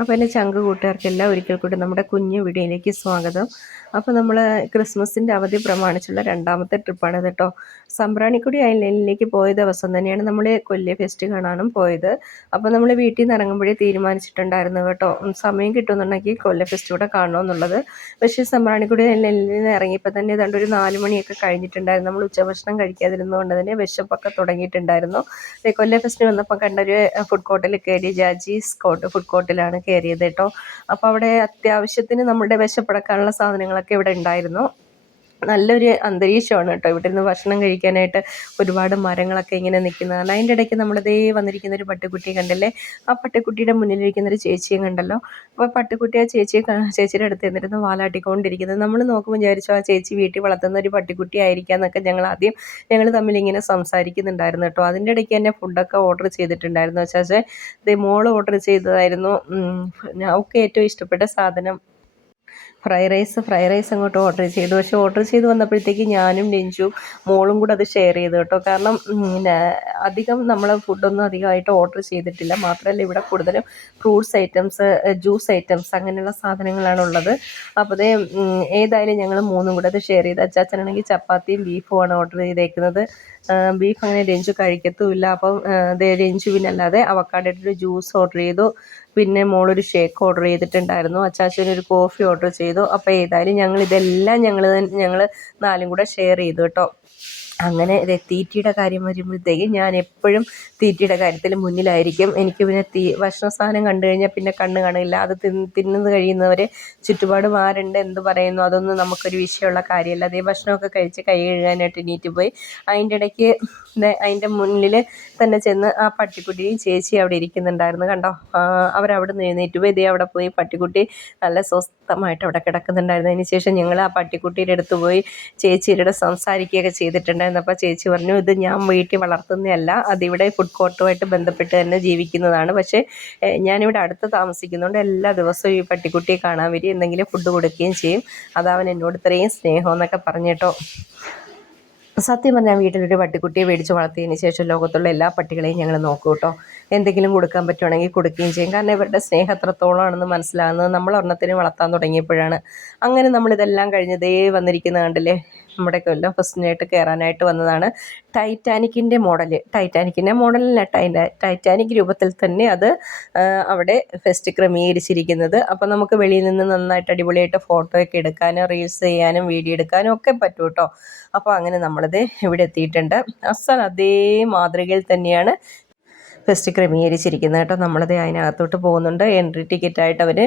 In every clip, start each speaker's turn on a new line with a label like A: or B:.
A: അപ്പോൾ എന്റെ ചങ്ക് കൂട്ടുകാർക്കെല്ലാം ഒരിക്കൽ കൂടി നമ്മുടെ കുഞ്ഞു വീഡിയോയിലേക്ക് സ്വാഗതം. അപ്പോൾ നമ്മൾ ക്രിസ്മസിന്റെ അവധി പ്രമാണിച്ചുള്ള രണ്ടാമത്തെ ട്രിപ്പാണ് കേട്ടോ. സംബ്രാണിക്കുടി ഐലൻഡിലേക്ക് പോയ ദിവസം തന്നെയാണ് നമ്മൾ കൊല്ലിയ ഫെസ്റ്റ് കാണാനും പോയത്. അപ്പോൾ നമ്മൾ വീട്ടിൽ നിന്ന് ഇറങ്ങുമ്പോഴേ തീരുമാനിച്ചിട്ടുണ്ടായിരുന്നു കേട്ടോ. സമയം കിട്ടുന്നുണ്ടെങ്കിൽ കൊല്ല ഫെസ്റ്റ് കൂടെ കാണണമെന്നുള്ളത് പക്ഷേ സംബ്രാണിക്കുടി ഐലൻഡിൽ നിന്ന് ഇറങ്ങിയപ്പോൾ തന്നെ ഏതാണ്ട് ഒരു നാല് മണിയൊക്കെ കഴിഞ്ഞിട്ടുണ്ടായിരുന്നു. നമ്മൾ ഉച്ചഭക്ഷണം കഴിക്കാതിരുന്നതുകൊണ്ട് തന്നെ വിശപ്പൊക്കെ തുടങ്ങിയിട്ടുണ്ടായിരുന്നു. കൊല്ല ഫെസ്റ്റ് വന്നപ്പോൾ കണ്ടൊരു ഫുഡ് കോർട്ടിൽ കയറി ജാജീസ് കോട്ട് ഫുഡ് കോർട്ടിലാണ് കയറിയത് കേട്ടോ. അപ്പോൾ അവിടെ അത്യാവശ്യത്തിന് നമ്മുടെ വിശപ്പടക്കാനുള്ള സാധനങ്ങളൊക്കെ ഇവിടെ ഉണ്ടായിരുന്നു. നല്ലൊരു അന്തരീക്ഷമാണ് കേട്ടോ. ഇവിടെ നിന്ന് ഭക്ഷണം കഴിക്കാനായിട്ട് ഒരുപാട് മരങ്ങളൊക്കെ ഇങ്ങനെ നിൽക്കുന്നതാണ് അതിന്റെ ഇടയ്ക്ക് നമ്മളിതേ വന്നിരിക്കുന്ന ഒരു പട്ടിക്കുട്ടിയെ കണ്ടല്ലേ? ആ പട്ടിക്കുട്ടിയുടെ മുന്നിലിരിക്കുന്ന ഒരു ചേച്ചിയും കണ്ടല്ലോ. അപ്പോൾ പട്ടിക്കുട്ടി ആ ചേച്ചിയെ ചേച്ചിയുടെ അടുത്ത് നിന്നിരുന്ന് വാലാട്ടിക്കൊണ്ടിരിക്കുന്നത്. നമ്മൾ നോക്കുമ്പോൾ വിചാരിച്ചു ആ ചേച്ചി വീട്ടിൽ വളർത്തുന്ന ഒരു പട്ടിക്കുട്ടി ആയിരിക്കാം എന്നൊക്കെ ഞങ്ങൾ ആദ്യം ഞങ്ങൾ തമ്മിൽ ഇങ്ങനെ സംസാരിക്കുന്നുണ്ടായിരുന്നു കേട്ടോ. അതിന്റെ ഇടയ്ക്ക് തന്നെ ഫുഡൊക്കെ ഓർഡർ ചെയ്തിട്ടുണ്ടായിരുന്നു. വെച്ചാൽ ദേ മോൾ ഓർഡർ ചെയ്തതായിരുന്നു. ഒക്കെ ഏറ്റവും ഇഷ്ടപ്പെട്ട സാധനം ഫ്രൈ റൈസ് ഫ്രൈ റൈസ് അങ്ങോട്ട് ഓർഡർ ചെയ്തു. പക്ഷേ ഓർഡർ ചെയ്ത് വന്നപ്പോഴത്തേക്ക് ഞാനും നെഞ്ചും മോളും കൂടെ അത് ഷെയർ ചെയ്തു കേട്ടോ. കാരണം പിന്നെ അധികം നമ്മൾ ഫുഡൊന്നും അധികമായിട്ട് ഓർഡർ ചെയ്തിട്ടില്ല. മാത്രമല്ല ഇവിടെ കൂടുതലും ഫ്രൂട്ട്സ് ഐറ്റംസ് ജ്യൂസ് ഐറ്റംസ് അങ്ങനെയുള്ള സാധനങ്ങളാണ് ഉള്ളത്. അപ്പോൾ അതേ ഏതായാലും ഞങ്ങൾ മൂന്നും കൂടെ അത് ഷെയർ ചെയ്ത്. അച്ചാച്ചനാണെങ്കിൽ ചപ്പാത്തിയും ബീഫുമാണ് ഓർഡർ ചെയ്തേക്കുന്നത്. ബീഫ് അങ്ങനെ രഞ്ജു കഴിക്കത്തുമില്ല. അപ്പം രഞ്ജുവിനല്ലാതെ പിന്നല്ലാതെ അവക്കാടെ ഒരു ജ്യൂസ് ഓർഡർ ചെയ്തു. പിന്നെ മോളൊരു ഷേക്ക് ഓർഡർ ചെയ്തിട്ടുണ്ടായിരുന്നു. അച്ചാച്ചനൊരു കോഫി ഓർഡർ ചെയ്തു. അപ്പോൾ ഏതായാലും ഞങ്ങൾ ഇതെല്ലാം ഞങ്ങൾ ഞങ്ങൾ നാലും കൂടെ ഷെയർ ചെയ്തു കേട്ടോ. അങ്ങനെ തീറ്റിയുടെ കാര്യം വരുമ്പോഴത്തേക്കും ഞാൻ എപ്പോഴും തീറ്റിയുടെ കാര്യത്തിൽ മുന്നിലായിരിക്കും. എനിക്ക് പിന്നെ തീ ഭക്ഷണ സാധനം കണ്ടു കഴിഞ്ഞാൽ പിന്നെ കണ്ണ് കാണില്ല അത് തിന്ന് തിന്നത് കഴിയുന്നവർ ചുറ്റുപാടും ആരുണ്ട് എന്ത് പറയുന്നു അതൊന്നും നമുക്കൊരു വിഷയമുള്ള കാര്യമല്ല. അതേ ഭക്ഷണമൊക്കെ കഴിച്ച് കൈ കഴുകാനായിട്ട് എണീറ്റ് പോയി. അതിന്റെ ഇടയ്ക്ക് അതിന്റെ മുന്നിൽ തന്നെ ചെന്ന് ആ പട്ടിക്കുട്ടിയും ചേച്ചി അവിടെ ഇരിക്കുന്നുണ്ടായിരുന്നു. കണ്ടോ? അവരവിടെ നിന്ന് എഴുന്നേറ്റ് പോയി. ഇതേ അവിടെ പോയി പട്ടിക്കുട്ടി നല്ല സ്വസ്ഥമായിട്ട് അവിടെ കിടക്കുന്നുണ്ടായിരുന്നു. അതിന് ശേഷം ഞങ്ങൾ ആ പട്ടിക്കുട്ടിയുടെ അടുത്ത് പോയി ചേച്ചിയുടെ സംസാരിക്കുകയൊക്കെ ചെയ്തിട്ടുണ്ടായിരുന്നു. അപ്പോൾ ചേച്ചി പറഞ്ഞു ഇത് ഞാൻ വീട്ടിൽ വളർത്തുന്നതല്ല അതിവിടെ ഫുഡ് കോർട്ടുമായിട്ട് ബന്ധപ്പെട്ട് തന്നെ ജീവിക്കുന്നതാണ്. പക്ഷേ ഞാനിവിടെ അടുത്ത് താമസിക്കുന്നതുകൊണ്ട് എല്ലാ ദിവസവും ഈ പട്ടിക്കുട്ടിയെ കാണാൻ വരി എന്തെങ്കിലും ഫുഡ് കൊടുക്കുകയും ചെയ്യും. അതാവൻ എന്നോട് ഇത്രയും സ്നേഹം എന്നൊക്കെ പറഞ്ഞിട്ടോ. സത്യം പറഞ്ഞാൽ വീട്ടിലൊരു പട്ടിക്കുട്ടിയെ മേടിച്ച് വളർത്തിയതിന് ശേഷം ലോകത്തുള്ള എല്ലാ പട്ടികളെയും ഞങ്ങൾ നോക്കും കേട്ടോ എന്തെങ്കിലും കൊടുക്കാൻ പറ്റുവാണെങ്കിൽ കൊടുക്കുകയും ചെയ്യും. കാരണം ഇവരുടെ സ്നേഹം എത്രത്തോളമാണെന്ന് മനസ്സിലാകുന്നത് നമ്മൾ ഒരെണ്ണത്തിന് വളർത്താൻ തുടങ്ങിയപ്പോഴാണ്. അങ്ങനെ നമ്മളിതെല്ലാം കഴിഞ്ഞതേ വന്നിരിക്കുന്ന കണ്ടില്ലേ? നമ്മുടെ കൊല്ലം ഫസ്റ്റിനായിട്ട് കയറാനായിട്ട് വന്നതാണ്. ടൈറ്റാനിക്കിന്റെ മോഡൽ ടൈറ്റാനിക്കിന്റെ മോഡലല്ല ടൈറ്റാനിക് രൂപത്തിൽ തന്നെ അത് അവിടെ ഫെസ്റ്റ് ക്രമീകരിച്ചിരിക്കുന്നത്. അപ്പോൾ നമുക്ക് വെളിയിൽ നിന്ന് നന്നായിട്ട് അടിപൊളിയായിട്ട് ഫോട്ടോ ഒക്കെ എടുക്കാനും റീൽസ് ചെയ്യാനും വീഡിയോ എടുക്കാനും ഒക്കെ പറ്റും കേട്ടോ അപ്പോൾ അങ്ങനെ നമ്മളത് ഇവിടെ എത്തിയിട്ടുണ്ട്. അസൽ അതേ മാതൃകയിൽ തന്നെയാണ് ഫെസ്റ്റ് ക്രമീകരിച്ചിരിക്കുന്നത് കേട്ടോ. നമ്മളത് അതിനകത്തോട്ട് പോകുന്നുണ്ട്. എൻട്രി ടിക്കറ്റ് ആയിട്ട് അവർ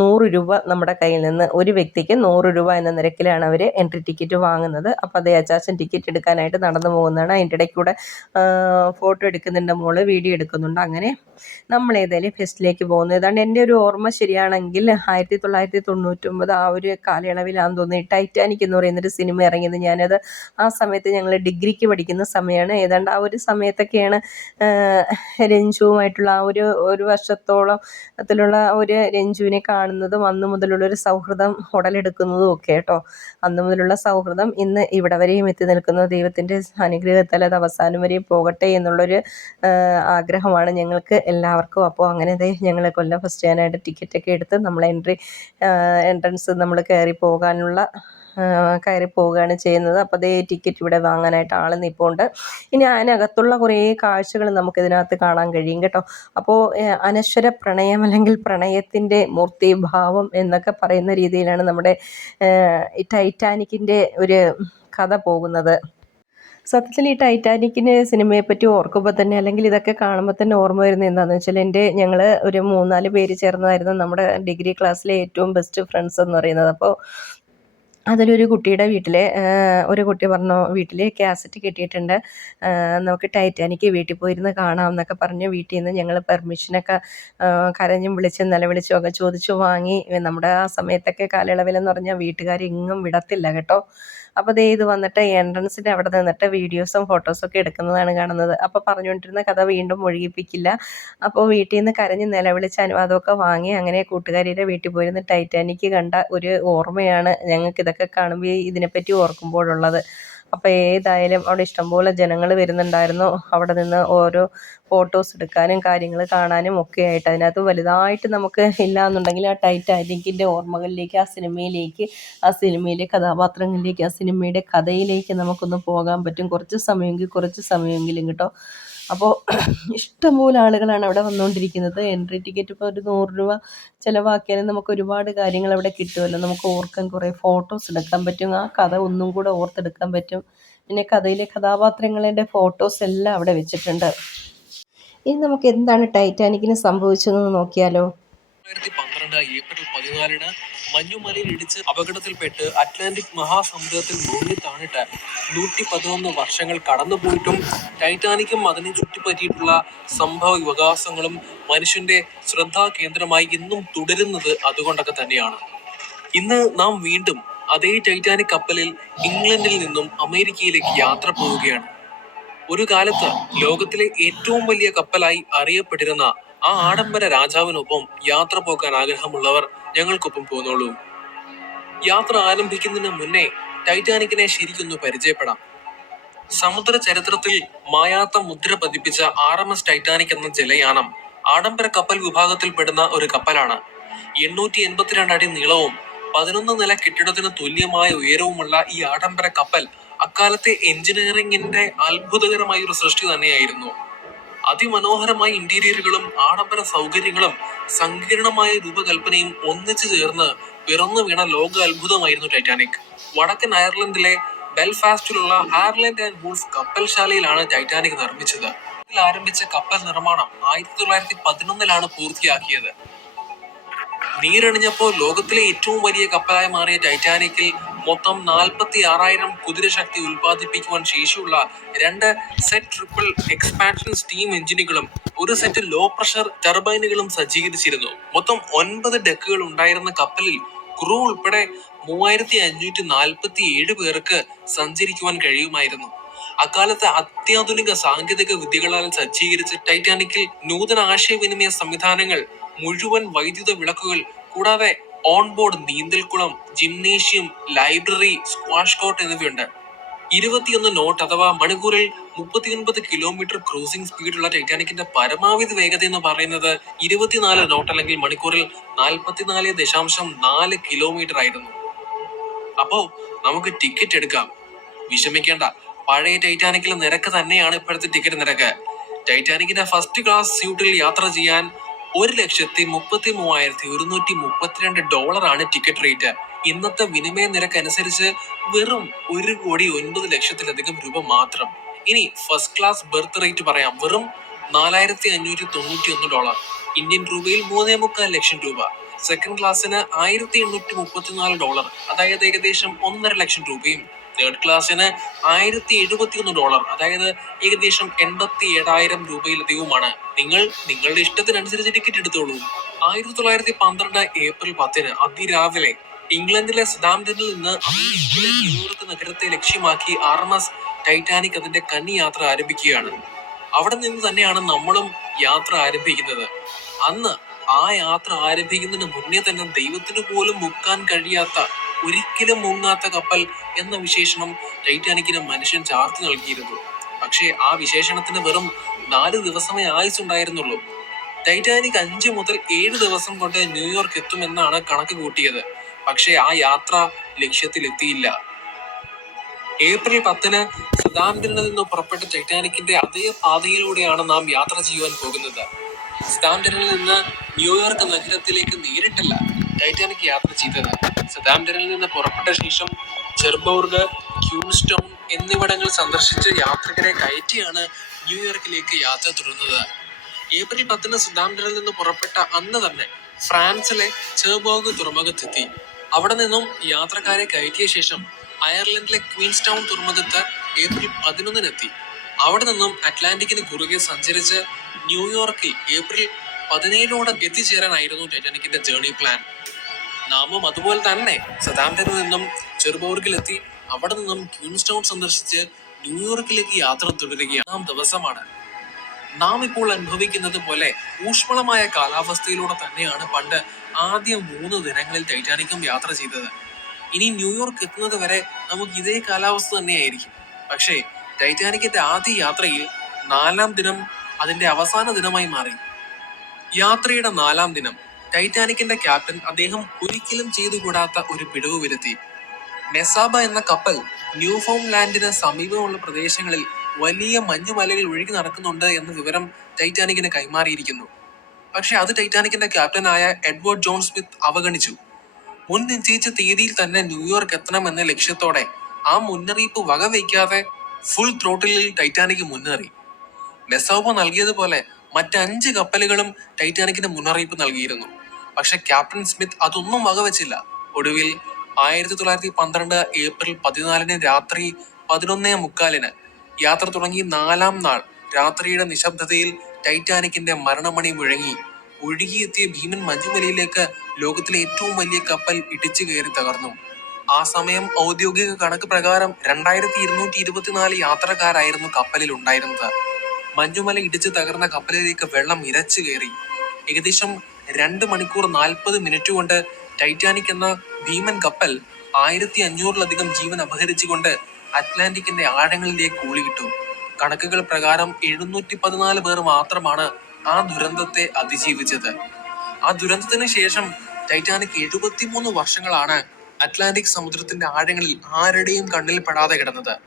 A: നൂറ് രൂപ നമ്മുടെ കയ്യിൽ നിന്ന് ഒരു വ്യക്തിക്ക് നൂറ് രൂപ എന്ന നിരക്കിലാണ് അവർ എൻട്രി ടിക്കറ്റ് വാങ്ങുന്നത്. അപ്പോൾ അതേ അച്ചാച്ചൻ ടിക്കറ്റ് എടുക്കാനായിട്ട് നടന്നു പോകുന്നതാണ്. അതിന്റെ ഇടയ്ക്കൂടെ ഫോട്ടോ എടുക്കുന്നുണ്ട് മോൾ വീഡിയോ എടുക്കുന്നുണ്ട്. അങ്ങനെ നമ്മൾ ഏതായാലും ഫെസ്റ്റിലേക്ക് പോകുന്നു ഏതാണ്ട് എന്റെ ഒരു ഓർമ്മ. ശരിയാണെങ്കിൽ ആയിരത്തി തൊള്ളായിരത്തി തൊണ്ണൂറ്റൊമ്പത് ആ ഒരു കാലയളവിലാണെന്ന് തോന്നി ടൈറ്റാനിക് എന്ന് പറയുന്നൊരു സിനിമ ഇറങ്ങിയത്. ഞാനത് ആ സമയത്ത് ഞങ്ങൾ ഡിഗ്രിക്ക് പഠിക്കുന്ന സമയമാണ്. ഏതാണ്ട് ആ ഒരു സമയത്തൊക്കെയാണ് രഞ്ജുവുമായിട്ടുള്ള ആ ഒരു ഒരു വർഷത്തോളം ത്തിലുള്ള ഒരു രഞ്ജുവിനെ കാണുന്നതും അന്ന് മുതലുള്ള ഒരു സൗഹൃദം ഉടലെടുക്കുന്നതും ഒക്കെ കേട്ടോ. അന്ന് മുതലുള്ള സൗഹൃദം ഇന്ന് ഇവിടെ വരെയും എത്തി നിൽക്കുന്നു. ദൈവത്തിന്റെ അനുഗ്രഹത്താൽ അത് അവസാനം വരെയും പോകട്ടെ എന്നുള്ളൊരു ആഗ്രഹമാണ് ഞങ്ങൾക്ക് എല്ലാവർക്കും. അപ്പോൾ അങ്ങനെ ഞങ്ങൾ കൊല്ലം ഫസ്റ്റ് ചെയ്യാനായിട്ട് ടിക്കറ്റൊക്കെ എടുത്ത് നമ്മൾ എൻട്രി എൻട്രൻസ് നമ്മൾ കയറി പോകാനുള്ള കയറി പോവുകയാണ് ചെയ്യുന്നത്. അപ്പോൾ അതേ ടിക്കറ്റ് ഇവിടെ വാങ്ങാനായിട്ട് ആൾ നിൽപ്പുണ്ട് ഇനി അതിനകത്തുള്ള കുറേ കാഴ്ചകൾ നമുക്കിതിനകത്ത് കാണാൻ കഴിയും കേട്ടോ. അപ്പോൾ അനശ്വര പ്രണയം അല്ലെങ്കിൽ പ്രണയത്തിന്റെ മൂർത്തിഭാവം എന്നൊക്കെ പറയുന്ന രീതിയിലാണ് നമ്മുടെ ടൈറ്റാനിക്കിന്റെ ഒരു കഥ പോകുന്നത്. സത്യത്തിൽ ഈ ടൈറ്റാനിക്കിന്റെ സിനിമയെ പറ്റി ഓർക്കുമ്പോൾ തന്നെ അല്ലെങ്കിൽ ഇതൊക്കെ കാണുമ്പോൾ തന്നെ ഓർമ്മ വരുന്നത് എന്താണെന്ന് വെച്ചാൽ എന്റെ ഞങ്ങൾ ഒരു മൂന്നാൽ പേര് ചേർന്നതായിരുന്നു നമ്മുടെ ഡിഗ്രി ക്ലാസ്സിലെ ഏറ്റവും ബെസ്റ്റ് ഫ്രണ്ട്സ് എന്ന് പറയുന്നത്. അപ്പോൾ അതിലൊരു കുട്ടിയുടെ വീട്ടിലെ ഒരു കുട്ടി പറഞ്ഞു വീട്ടിൽ കാസറ്റ് കിട്ടിയിട്ടുണ്ട്. നമുക്ക് ടൈറ്റാനിക്ക് വീട്ടിൽ പോയിരുന്ന് കാണാം എന്നൊക്കെ പറഞ്ഞ് വീട്ടിൽ നിന്ന് ഞങ്ങൾ പെർമിഷനൊക്കെ കരഞ്ഞും വിളിച്ചും നിലവിളിച്ചും ഒക്കെ ചോദിച്ചു വാങ്ങി. നമ്മുടെ ആ സമയത്തൊക്കെ കാലയളവിലെന്ന് പറഞ്ഞാൽ വീട്ടുകാരെങ്ങും വിടത്തില്ല കേട്ടോ. അപ്പോൾ ദേ ഇത് വന്നിട്ട് എൻട്രൻസിന്റെ അവിടെ നിന്നിട്ട് വീഡിയോസും ഫോട്ടോസും ഒക്കെ എടുക്കുന്നതാണ് കാണുന്നത്. അപ്പോൾ പറഞ്ഞുകൊണ്ടിരുന്ന കഥ വീണ്ടും ഒഴുകിപ്പിക്കില്ല. അപ്പോൾ വീട്ടിൽ നിന്ന് കരഞ്ഞ് നിലവിളിച്ച് അനുവാദമൊക്കെ വാങ്ങി അങ്ങനെ കൂട്ടുകാരിയുടെ വീട്ടിൽ പോയിരുന്ന് ടൈറ്റാനിക്ക് കണ്ട ഒരു ഓർമ്മയാണ് ഞങ്ങൾക്ക് ഇതൊക്കെ കാണുമ്പോൾ ഇതിനെപ്പറ്റി ഓർക്കുമ്പോഴുള്ളത്. അപ്പോൾ ഏതായാലും അവിടെ ഇഷ്ടംപോലെ ജനങ്ങൾ വരുന്നുണ്ടായിരുന്നു. അവിടെ നിന്ന് ഓരോ ഫോട്ടോസ് എടുക്കാനും കാര്യങ്ങൾ കാണാനും ഒക്കെ ആയിട്ട് അതിനകത്ത് വലുതായിട്ട് നമുക്ക് ഇല്ല എന്നുണ്ടെങ്കിൽ ആ ടൈറ്റാനിക്കിന്റെ ഓർമ്മകളിലേക്ക് ആ സിനിമയിലേക്ക് ആ സിനിമയിലെ കഥാപാത്രങ്ങളിലേക്ക് ആ സിനിമയുടെ കഥയിലേക്ക് നമുക്കൊന്ന് പോകാൻ പറ്റും. കുറച്ച് സമയമെങ്കിൽ കുറച്ച് സമയമെങ്കിലും കേട്ടോ. അപ്പോൾ ഇഷ്ടംപോലെ ആളുകളാണ് അവിടെ വന്നുകൊണ്ടിരിക്കുന്നത് എൻട്രി ടിക്കറ്റ് ഇപ്പോൾ ഒരു നൂറ് രൂപ ചിലവാക്കിയാലും നമുക്ക് ഒരുപാട് കാര്യങ്ങൾ അവിടെ കിട്ടുമല്ലോ. നമുക്ക് ഓർക്കാൻ കുറേ ഫോട്ടോസ് എടുക്കാൻ പറ്റും. ആ കഥ ഒന്നും കൂടെ ഓർത്തെടുക്കാൻ പറ്റും. പിന്നെ കഥയിലെ കഥാപാത്രങ്ങളുടെ ഫോട്ടോസ് എല്ലാം അവിടെ വെച്ചിട്ടുണ്ട്. ഇനി നമുക്ക് എന്താണ് ടൈറ്റാനിക്കിന് സംഭവിച്ചതെന്ന് നോക്കിയാലോ?
B: ഏപ്രിൽ മഞ്ഞുമലയിൽ ഇടിച്ച് അപകടത്തിൽപ്പെട്ട് അറ്റ്ലാന്റിക് മഹാസമുദ്രത്തിൽ മുങ്ങി താണിട്ട് നൂറ്റി പതിനൊന്ന് വർഷങ്ങൾ കടന്നുപോയിട്ടും ടൈറ്റാനിക്കും അതിനെ ചുറ്റിപ്പറ്റിയിട്ടുള്ള സംഭവ വികാസങ്ങളും മനുഷ്യന്റെ ശ്രദ്ധാ കേന്ദ്രമായി ഇന്നും തുടരുന്നത് അതുകൊണ്ടൊക്കെ തന്നെയാണ്. ഇന്ന് നാം വീണ്ടും അതേ ടൈറ്റാനിക് കപ്പലിൽ ഇംഗ്ലണ്ടിൽ നിന്നും അമേരിക്കയിലേക്ക് യാത്ര പോവുകയാണ്. ഒരു കാലത്ത് ലോകത്തിലെ ഏറ്റവും വലിയ കപ്പലായി അറിയപ്പെട്ടിരുന്ന ആ ആഡംബര രാജാവിനൊപ്പം യാത്ര പോകാൻ ആഗ്രഹമുള്ളവർ ഞങ്ങൾക്കൊപ്പം പോന്നോളൂ. യാത്ര ആരംഭിക്കുന്നതിന് മുന്നേ ടൈറ്റാനിക്കിനെ ശരിക്കൊന്ന് പരിചയപ്പെടാം. സമുദ്ര ചരിത്രത്തിൽ മായാത്ത മുദ്ര പതിപ്പിച്ച ആർ എം എസ് ടൈറ്റാനിക് എന്ന ജലയാനം ആഡംബര കപ്പൽ വിഭാഗത്തിൽപ്പെടുന്ന ഒരു കപ്പലാണ്. എണ്ണൂറ്റി എൺപത്തിരണ്ട് അടി നീളവും പതിനൊന്ന് നില കെട്ടിടത്തിന് തുല്യമായ ഉയരവുമുള്ള ഈ ആഡംബര കപ്പൽ അക്കാലത്തെ എഞ്ചിനീയറിംഗിന്റെ അത്ഭുതകരമായ ഒരു സൃഷ്ടി തന്നെയായിരുന്നു. അതിമനോഹരമായ ഇന്റീരിയറുകളും ആഡംബര സൗകര്യങ്ങളും സങ്കീർണമായ രൂപകൽപ്പനയും ഒന്നിച്ചു ചേർന്ന് പിറന്നു വീണ ലോക അത്ഭുതമായിരുന്നു ടൈറ്റാനിക്. വടക്കൻ അയർലൻഡിലെ ബെൽഫാസ്റ്റിലുള്ള ഹാർലൻഡ് ആൻഡ് വൂൾഫ് കപ്പൽശാലയിലാണ് ടൈറ്റാനിക് നിർമ്മിച്ചത്. ഇതിൽ ആരംഭിച്ച കപ്പൽ നിർമ്മാണം ആയിരത്തി തൊള്ളായിരത്തി പതിനൊന്നിലാണ് പൂർത്തിയാക്കിയത്. നീരണിഞ്ഞപ്പോൾ ലോകത്തിലെ ഏറ്റവും വലിയ കപ്പലായി മാറിയ ടൈറ്റാനിക്കിൽ മൊത്തം നാൽപ്പത്തി ആറായിരം കുതിരശക്തി ഉൽപ്പാദിപ്പിക്കുവാൻ ശേഷിയുള്ള രണ്ട് സെറ്റ് ട്രിപ്പിൾ എക്സ്പാൻഷൻ സ്റ്റീം എഞ്ചിനുകളും ഒരു സെറ്റ് ലോ പ്രഷർ ടർബൈനുകളും സജ്ജീകരിച്ചിരുന്നു. മൊത്തം ഒൻപത് ഡെക്കുകൾ ഉണ്ടായിരുന്ന കപ്പലിൽ ക്രൂ ഉൾപ്പെടെ മൂവായിരത്തി അഞ്ഞൂറ്റി നാൽപ്പത്തി ഏഴ് പേർക്ക് സഞ്ചരിക്കുവാൻ കഴിയുമായിരുന്നു. അക്കാലത്ത് അത്യാധുനിക സാങ്കേതിക വിദ്യകളാൽ സജ്ജീകരിച്ച ടൈറ്റാനിക്കിൽ നൂതന ആശയവിനിമയ സംവിധാനങ്ങൾ മുഴുവൻ വൈദ്യുത വിളക്കുകൾ കൂടാതെ ഓൺബോർഡ് നീന്തൽക്കുളം ജിംനേഷ്യം ലൈബ്രറി സ്ക്വാഷ് കോർട്ട് എന്നിവയുണ്ട്. ഇരുപത്തിയൊന്ന് നോട്ട് അഥവാ മണിക്കൂറിൽ മുപ്പത്തിയൊൻപത് കിലോമീറ്റർ ക്രൂസിംഗ് സ്പീഡുള്ള ടൈറ്റാനിക്കിന്റെ പരമാവധി വേഗത എന്ന് പറയുന്നത് ഇരുപത്തിനാല് നോട്ട് അല്ലെങ്കിൽ മണിക്കൂറിൽ നാൽപ്പത്തിനാല് ദശാംശം നാല് കിലോമീറ്റർ ആയിരുന്നു. അപ്പോ നമുക്ക് ടിക്കറ്റ് എടുക്കാം. വിഷമിക്കേണ്ട. പഴയ ടൈറ്റാനിക്കിലെ നിരക്ക് തന്നെയാണ് ഇപ്പോഴത്തെ ടിക്കറ്റ് നിരക്ക്. ടൈറ്റാനിക്കിന്റെ ഫസ്റ്റ് ക്ലാസ് സ്യൂട്ടിൽ യാത്ര ചെയ്യാൻ ഒരു ലക്ഷത്തി മുപ്പത്തി മൂവായിരത്തി ഒരുന്നൂറ്റി മുപ്പത്തിരണ്ട് ഡോളറാണ് ടിക്കറ്റ് റേറ്റ് ഇന്നത്തെ വിനിമയ നിരക്ക് അനുസരിച്ച് വെറും ഒരു കോടി ഒൻപത് ലക്ഷത്തിലധികം രൂപ മാത്രം. ഇനി ഫസ്റ്റ് ക്ലാസ് ബെർത്ത് റേറ്റ് പറയാം. വെറും നാലായിരത്തി അഞ്ഞൂറ്റി തൊണ്ണൂറ്റി ഒന്ന് ഡോളർ ഇന്ത്യൻ രൂപയിൽ മൂന്നേ മുക്കാൽ ലക്ഷം രൂപ. സെക്കൻഡ് ക്ലാസ്സിന് ആയിരത്തി എണ്ണൂറ്റി മുപ്പത്തിനാല് ഡോളർ അതായത് ഏകദേശം ഒന്നര ലക്ഷം രൂപയും തേർഡ് ക്ലാസ്സിന് ആയിരത്തി എഴുപത്തി ഒന്ന് ഡോളർ അതായത് ഏകദേശം എൺപത്തി ഏഴായിരം രൂപയിലധികവുമാണ്. നിങ്ങൾ നിങ്ങളുടെ ഇഷ്ടത്തിനനുസരിച്ച് ടിക്കറ്റ് എടുത്തോളൂ. ആയിരത്തി തൊള്ളായിരത്തി പന്ത്രണ്ട് ഏപ്രിൽ പത്തിന് അതിരാവിലെ ഇംഗ്ലണ്ടിലെ സദാംപ്ടണിൽ നിന്ന് ന്യൂയോർക്ക് നഗരത്തെ ലക്ഷ്യമാക്കി ആർ എം എസ് ടൈറ്റാനിക് അതിന്റെ കന്നി യാത്ര ആരംഭിക്കുകയാണ്. അവിടെ നിന്ന് തന്നെയാണ് നമ്മളും യാത്ര ആരംഭിക്കുന്നത്. അന്ന് ആ യാത്ര ആരംഭിക്കുന്നതിന് മുന്നേ തന്നെ ദൈവത്തിന് പോലും മുക്കാൻ കഴിയാത്ത ഒരിക്കലും മുങ്ങാത്ത കപ്പൽ എന്ന വിശേഷണം ടൈറ്റാനിക്കിന് മനുഷ്യൻ ചാർത്തി നൽകിയിരുന്നു. പക്ഷേ ആ വിശേഷണത്തിന് വെറും നാല് ദിവസമേ ആയുസുണ്ടായിരുന്നുള്ളൂ ടൈറ്റാനിക് അഞ്ച് മുതൽ ഏഴ് ദിവസം കൊണ്ട് ന്യൂയോർക്ക് എത്തുമെന്നാണ് കണക്ക് കൂട്ടിയത്. പക്ഷേ ആ യാത്ര ലക്ഷ്യത്തിലെത്തിയില്ല. ഏപ്രിൽ പത്തിന് സദാംപ്ടണിൽ നിന്ന് പുറപ്പെട്ട ടൈറ്റാനിക്കിന്റെ അതേ പാതയിലൂടെയാണ് നാം യാത്ര ചെയ്യുവാൻ പോകുന്നത്. സദാംപ്ടണിൽ നിന്ന് ന്യൂയോർക്ക് നഗരത്തിലേക്ക് നേരിട്ടല്ല. ടൈറ്റാനിക് യാത്ര ചെയ്തത് സദാംഡനിൽ നിന്ന് പുറപ്പെട്ട ശേഷം ചെർബോർഗ് ക്യൂൺസ്റ്റൗൺ എന്നിവിടങ്ങൾ സന്ദർശിച്ച് യാത്രികരെ കയറ്റിയാണ് ന്യൂയോർക്കിലേക്ക് യാത്ര തുടർന്നത്. ഏപ്രിൽ പത്തിന് സദാംഡനിൽ നിന്ന് പുറപ്പെട്ട അന്ന് തന്നെ ഫ്രാൻസിലെ ചെർബോർഗ് തുറമുഖത്തെത്തി. അവിടെ നിന്നും യാത്രക്കാരെ കയറ്റിയ ശേഷം അയർലൻഡിലെ ക്വീൻസ്റ്റൗൺ തുറമുഖത്ത് ഏപ്രിൽ പതിനൊന്നിനെത്തി. അവിടെ നിന്നും അറ്റ്ലാന്റിക്കിന് കുറുകെ സഞ്ചരിച്ച് ന്യൂയോർക്കിൽ ഏപ്രിൽ പതിനേഴോടെ എത്തിച്ചേരാനായിരുന്നു ടൈറ്റാനിക്കിന്റെ ജേർണി പ്ലാൻ. നാമും അതുപോലെ തന്നെ സദാംപ്ടണിൽ നിന്നും ചെറുബോർഗിലെത്തി അവിടെ നിന്നും ക്യൂൻസ് ടൗൺ സന്ദർശിച്ച് ന്യൂയോർക്കിലേക്ക് യാത്ര തുടരുകയാണ്. നാം ദിവസമാണ്. നാം ഇപ്പോൾ അനുഭവിക്കുന്നത് പോലെ ഊഷ്മളമായ കാലാവസ്ഥയിലൂടെ തന്നെയാണ് പണ്ട് ആദ്യ മൂന്ന് ദിനങ്ങളിൽ ടൈറ്റാനിക്കും യാത്ര ചെയ്തത്. ഇനി ന്യൂയോർക്ക് എത്തുന്നത് വരെ നമുക്ക് ഇതേ കാലാവസ്ഥ തന്നെയായിരിക്കും. പക്ഷേ ടൈറ്റാനിക്കിന്റെ ആദ്യ യാത്രയിൽ നാലാം ദിനം അതിന്റെ അവസാന ദിനമായി മാറി. യാത്രയുടെ നാലാം ദിനം ടൈറ്റാനിക്കിന്റെ ക്യാപ്റ്റൻ അദ്ദേഹം ഒരിക്കലും ചെയ്തുകൂടാത്ത ഒരു പിടിവ് വരുത്തി. നെസാബ എന്ന കപ്പൽ ന്യൂ ഫോം ലാൻഡിന് സമീപമുള്ള പ്രദേശങ്ങളിൽ വലിയ മഞ്ഞുമലകൾ ഒഴുകി നടക്കുന്നുണ്ട് എന്ന വിവരം ടൈറ്റാനിക്കിന് കൈമാറിയിരിക്കുന്നു. പക്ഷെ അത് ടൈറ്റാനിക്കിന്റെ ക്യാപ്റ്റനായ എഡ്വേർഡ് ജോൺ സ്മിത്ത് അവഗണിച്ചു. മുൻ നിശ്ചയിച്ച തീയതിയിൽ തന്നെ ന്യൂയോർക്ക് എത്തണം എന്ന ലക്ഷ്യത്തോടെ ആ മുന്നറിയിപ്പ് വകവയ്ക്കാതെ ഫുൾ ത്രോട്ടിലിൽ ടൈറ്റാനിക് മുന്നേറി. നെസാബ നൽകിയതുപോലെ മറ്റഞ്ച് കപ്പലുകളും ടൈറ്റാനിക്കിന് മുന്നറിയിപ്പ് നൽകിയിരുന്നു. പക്ഷെ ക്യാപ്റ്റൻ സ്മിത്ത് അതൊന്നും വകവെച്ചില്ല. ഒടുവിൽ ആയിരത്തി തൊള്ളായിരത്തി പന്ത്രണ്ട് ഏപ്രിൽ പതിനാലിന് രാത്രി പതിനൊന്നേ മുക്കാലിന് യാത്ര തുടങ്ങി നാലാം നാൾ രാത്രിയുടെ നിശബ്ദതയിൽ ടൈറ്റാനിക്കിന്റെ മരണമണി മുഴങ്ങി. ഒഴുകിയെത്തിയ ഭീമൻ മഞ്ഞുമലയിലേക്ക് ലോകത്തിലെ ഏറ്റവും വലിയ കപ്പൽ ഇടിച്ചു കയറി തകർന്നു. ആ സമയം ഔദ്യോഗിക കണക്ക് പ്രകാരം രണ്ടായിരത്തി ഇരുന്നൂറ്റി ഇരുപത്തിനാല് യാത്രക്കാരായിരുന്നു കപ്പലിൽ ഉണ്ടായിരുന്നത്. മഞ്ഞുമല ഇടിച്ചു തകർന്ന കപ്പലിലേക്ക് വെള്ളം ഇരച്ചു കയറി. ഏകദേശം രണ്ട് മണിക്കൂർ നാൽപ്പത് മിനിറ്റ് കൊണ്ട് ടൈറ്റാനിക് എന്ന ഭീമൻ കപ്പൽ ആയിരത്തി അഞ്ഞൂറിലധികം ജീവൻ അപഹരിച്ചുകൊണ്ട് അറ്റ്ലാന്റിക്കിന്റെ ആഴങ്ങളിലേക്ക് ഊളിയിട്ടു. കണക്കുകൾ പ്രകാരം എഴുന്നൂറ്റി പതിനാല് പേർ മാത്രമാണ് ആ ദുരന്തത്തെ അതിജീവിച്ചത്. ആ ദുരന്തത്തിന് ശേഷം ടൈറ്റാനിക് എഴുപത്തിമൂന്ന് വർഷങ്ങളാണ് അറ്റ്ലാന്റിക് സമുദ്രത്തിന്റെ ആഴങ്ങളിൽ ആരുടെയും കണ്ണിൽ പെടാതെ കിടന്നത്.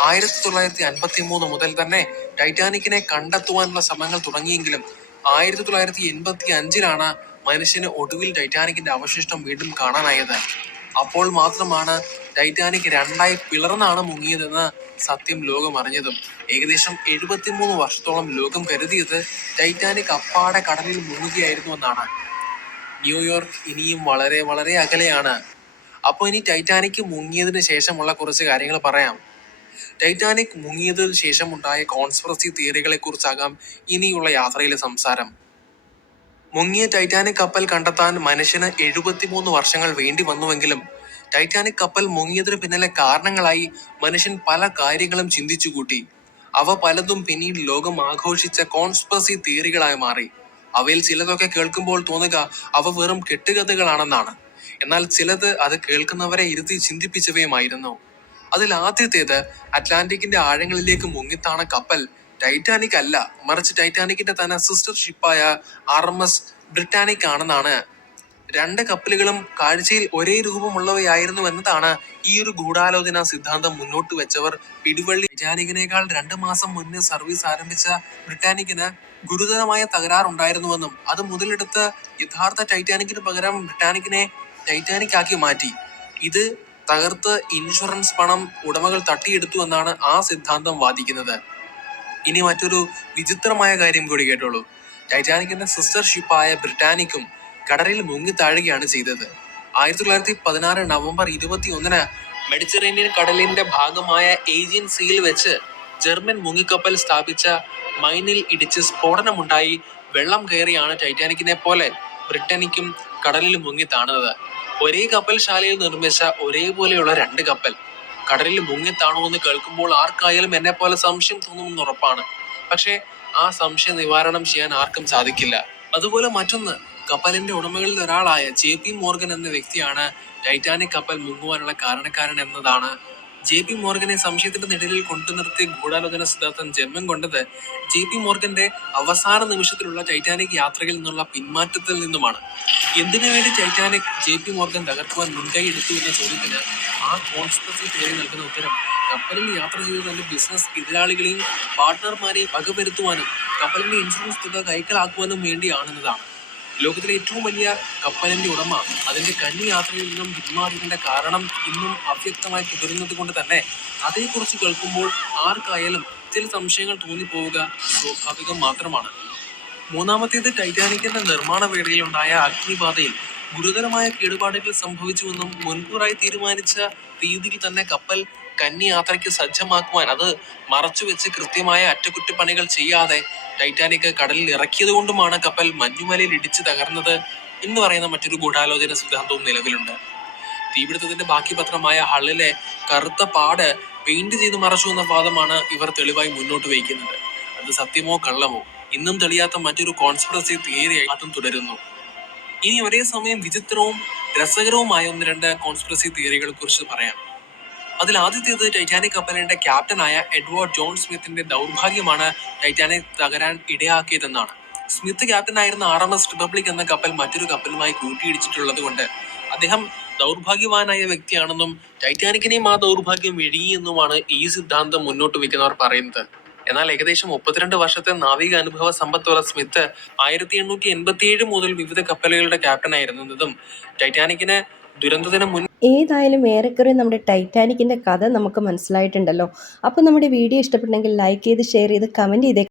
B: ആയിരത്തി തൊള്ളായിരത്തി അൻപത്തി മൂന്ന് മുതൽ തന്നെ ടൈറ്റാനിക്കിനെ കണ്ടെത്തുവാനുള്ള ശ്രമങ്ങൾ തുടങ്ങിയെങ്കിലും ആയിരത്തി തൊള്ളായിരത്തി എൺപത്തി അഞ്ചിലാണ് മനുഷ്യന് ഒടുവിൽ ടൈറ്റാനിക്കിന്റെ അവശിഷ്ടം വീണ്ടും കാണാനായത്. അപ്പോൾ മാത്രമാണ് ടൈറ്റാനിക് രണ്ടായി പിളർന്നാണ് മുങ്ങിയതെന്ന് സത്യം ലോകം അറിഞ്ഞതും. ഏകദേശം എഴുപത്തിമൂന്ന് വർഷത്തോളം ലോകം കരുതിയത് ടൈറ്റാനിക് അപ്പാടെ കടലിൽ മുങ്ങുകയായിരുന്നു എന്നാണ് ന്യൂയോർക്ക് ഇനിയും വളരെ വളരെ അകലെയാണ്. അപ്പോൾ ഇനി ടൈറ്റാനിക് മുങ്ങിയതിന് ശേഷമുള്ള കുറച്ച് കാര്യങ്ങൾ പറയാം. ടൈറ്റാനിക് മുങ്ങിയതിനു ശേഷം ഉണ്ടായ കോൺസ്പിറസി തിയറികളെ കുറിച്ചാകാം ഇനിയുള്ള യാത്രയിലെ സംസാരം. മുങ്ങിയ ടൈറ്റാനിക് കപ്പൽ കണ്ടെത്താൻ മനുഷ്യന് എഴുപത്തിമൂന്ന് വർഷങ്ങൾ വേണ്ടി വന്നുവെങ്കിലും ടൈറ്റാനിക് കപ്പൽ മുങ്ങിയതിന് പിന്നിലെ കാരണങ്ങളായി മനുഷ്യൻ പല കാര്യങ്ങളും ചിന്തിച്ചു കൂട്ടി അവ പലതും പിന്നീട് ലോകം ആഘോഷിച്ച കോൺസ്പിറസി തിയറികളായി മാറി. അവയിൽ ചിലതൊക്കെ കേൾക്കുമ്പോൾ തോന്നുക അവ വെറും കെട്ടുകഥകളാണെന്നാണ്. എന്നാൽ ചിലത് അത് കേൾക്കുന്നവരെ ഇരുത്തി ചിന്തിപ്പിച്ചവയുമായിരുന്നു. അതിൽ ആദ്യത്തേത് അറ്റ്ലാന്റിക്കിന്റെ ആഴങ്ങളിലേക്ക് മുങ്ങിത്താണ കപ്പൽ ടൈറ്റാനിക് അല്ല മറിച്ച് ടൈറ്റാനിക്കിന്റെ തന്നെ സിസ്റ്റർ ഷിപ്പായ ആർ എം എസ് ബ്രിട്ടാനിക് ആണെന്നാണ്. രണ്ട് കപ്പലുകളും കാഴ്ചയിൽ ഒരേ രൂപമുള്ളവയായിരുന്നു എന്നതാണ് ഈ ഒരു ഗൂഢാലോചന സിദ്ധാന്തം മുന്നോട്ട് വെച്ചവർ പിടിവള്ളി. ടൈറ്റാനിക്കിനേക്കാൾ രണ്ട് മാസം മുന്നേ സർവീസ് ആരംഭിച്ച ബ്രിട്ടാനിക്കിന് ഗുരുതരമായ തകരാറുണ്ടായിരുന്നുവെന്നും അത് മുതലെടുത്ത് യഥാർത്ഥ ടൈറ്റാനിക്കിന് പകരം ബ്രിട്ടാനിക്കിനെ ടൈറ്റാനിക് ആക്കി മാറ്റി. ഇത് തകർത്ത് ഇൻഷുറൻസ് പണം ഉടമകൾ തട്ടിയെടുത്തു എന്നാണ് ആ സിദ്ധാന്തം വാദിക്കുന്നത്. ഇനി മറ്റൊരു വിചിത്രമായ കാര്യം കൂടി കേട്ടോളൂ. ടൈറ്റാനിക്കിന്റെ സിസ്റ്റർ ഷിപ്പായ ബ്രിട്ടാനിക്കും കടലിൽ മുങ്ങി താഴുകയാണ് ചെയ്തത്. ആയിരത്തി തൊള്ളായിരത്തി പതിനാറ് നവംബർ ഇരുപത്തി ഒന്നിന് മെഡിറ്ററേനിയൻ കടലിന്റെ ഭാഗമായ ഏജിയൻ സീയിൽ വെച്ച് ജർമ്മൻ മുങ്ങിക്കപ്പൽ സ്ഥാപിച്ച മൈനിൽ ഇടിച്ച് സ്ഫോടനമുണ്ടായി വെള്ളം കയറിയാണ് ടൈറ്റാനിക്കിനെ പോലെ ബ്രിട്ടനിക്കും കടലിൽ മുങ്ങി താണത്. ഒരേ കപ്പൽശാലയിൽ നിർമ്മിച്ച ഒരേപോലെയുള്ള രണ്ട് കപ്പൽ. കടലിൽ മുങ്ങിത്താണോ എന്ന് കേൾക്കുമ്പോൾ ആർക്കായാലും എന്നെ പോലെ സംശയം തോന്നുമെന്ന് ഉറപ്പാണ്. പക്ഷേ ആ സംശയ നിവാരണം ചെയ്യാൻ ആർക്കും സാധിക്കില്ല. അതുപോലെ മറ്റൊന്ന് കപ്പലിന്റെ ഉടമകളിൽ ഒരാളായ ജെ പി മോർഗൻ എന്ന വ്യക്തിയാണ് ടൈറ്റാനിക് കപ്പൽ മുങ്ങുവാനുള്ള കാരണക്കാരൻ എന്നതാണ് ജെ പി മോർഗനെ സംശയത്തിന്റെ നിഴലിൽ കൊണ്ടു നിർത്തിയ ഗൂഢാലോചന സിദ്ധാന്തം ജന്മം കൊണ്ടത് ജെ പി മോർഗന്റെ അവസാന നിമിഷത്തിലുള്ള ടൈറ്റാനിക് യാത്രയിൽ നിന്നുള്ള പിന്മാറ്റത്തിൽ നിന്നുമാണ്. എന്തിനു വേണ്ടി ടൈറ്റാനിക് ജെ പി മോർഗൻ തകർക്കുവാൻ മുൻകൈ എടുത്തു എന്ന ചോദ്യത്തിന് ആ കോൺസ്പെസി തേടി നൽകുന്ന ഉത്തരം കപ്പലിൽ യാത്ര ചെയ്ത് തന്റെ ബിസിനസ് എതിരാളികളെയും പാർട്ട്ണർമാരെയും വകവരുത്തുവാനും കപ്പലിന്റെ ഇൻഷുറൻസ് തുക കൈക്കലാക്കുവാനും വേണ്ടിയാണെന്നതാണ്. ലോകത്തിലെ ഏറ്റവും വലിയ കപ്പലിന്റെ ഉടമ അതിന്റെ കന്നി യാത്രയിൽ നിന്നും പിന്മാറിയതിന്റെ കാരണം ഇന്നും അവ്യക്തമായി തുടരുന്നത് കൊണ്ട് തന്നെ അതേക്കുറിച്ച് കേൾക്കുമ്പോൾ ആർക്കായാലും ചില സംശയങ്ങൾ തോന്നിപ്പോവുക സ്വാഭാവികം മാത്രമാണ്. മൂന്നാമത്തേത് ടൈറ്റാനിക്കിന്റെ നിർമ്മാണ വേളയിലുണ്ടായ അഗ്നിബാധയിൽ ഗുരുതരമായ കേടുപാടുകൾ സംഭവിച്ചുവെന്നും മുൻകൂറായി തീരുമാനിച്ച രീതിയിൽ തന്നെ കപ്പൽ കന്നി യാത്രയ്ക്ക് സജ്ജമാക്കുവാൻ അത് മറച്ചുവെച്ച് കൃത്യമായ അറ്റകുറ്റപ്പണികൾ ചെയ്യാതെ ടൈറ്റാനിക് കടലിൽ ഇറക്കിയത് കൊണ്ടുമാണ് കപ്പൽ മഞ്ഞുമലയിൽ ഇടിച്ചു തകർന്നത് എന്ന് പറയുന്ന മറ്റൊരു ഗൂഢാലോചന സിദ്ധാന്തവും നിലവിലുണ്ട്. തീപിടുത്തത്തിന്റെ ബാക്കി പത്രമായ ഹള്ളിലെ കറുത്ത പാട് പെയിന്റ് ചെയ്ത് മറച്ചു എന്ന വാദമാണ് ഇവർ തെളിവായി മുന്നോട്ട് വയ്ക്കുന്നത്. അത് സത്യമോ കള്ളമോ? ഇന്നും തെളിയാത്ത മറ്റൊരു കോൺസ്പിറസി തിയറി അതും തുടരുന്നു. ഇനി ഒരേ സമയം വിചിത്രവും രസകരവുമായ ഒന്ന് രണ്ട് കോൺസ്പിറസി തിയറികളെ കുറിച്ച് പറയാം. അതിൽ ആദ്യത്തേത് ടൈറ്റാനിക് കപ്പലിന്റെ ക്യാപ്റ്റനായ എഡ്വേർഡ് ജോൺ സ്മിത്തിന്റെ ദൗർഭാഗ്യമാണ് ടൈറ്റാനിക് തകരാൻ ഇടയാക്കിയതെന്നാണ്. സ്മിത്ത് ക്യാപ്റ്റനായിരുന്ന ആർ എം എസ് റിപ്പബ്ലിക് എന്ന കപ്പൽ മറ്റൊരു കപ്പലുമായി കൂട്ടിയിടിച്ചിട്ടുള്ളത് കൊണ്ട് അദ്ദേഹം ദൗർഭാഗ്യവാനായ വ്യക്തിയാണെന്നും ടൈറ്റാനിക്കിനെയും ആ ദൗർഭാഗ്യം വിഴുങ്ങിയെന്നുമാണ് ഈ സിദ്ധാന്തം മുന്നോട്ട് വയ്ക്കുന്നവർ പറയുന്നത്. എന്നാൽ ഏകദേശം മുപ്പത്തിരണ്ട് വർഷത്തെ നാവിക അനുഭവ സമ്പത്തുള്ള സ്മിത്ത് ആയിരത്തി എണ്ണൂറ്റി എൺപത്തി ഏഴ് മുതൽ വിവിധ കപ്പലുകളുടെ ക്യാപ്റ്റനായിരുന്നതും ടൈറ്റാനിക്കിന് ദുരന്തത്തിന് മുൻ
A: ഏതായാലും ഏറെക്കുറെ നമ്മുടെ ടൈറ്റാനിക്കിന്റെ കഥ നമുക്ക് മനസ്സിലായിട്ടുണ്ടല്ലോ. അപ്പോൾ നമ്മുടെ വീഡിയോ ഇഷ്ടപ്പെട്ടെങ്കിൽ ലൈക്ക് ചെയ്ത് ഷെയർ ചെയ്ത് കമന്റ് ചെയ്തേ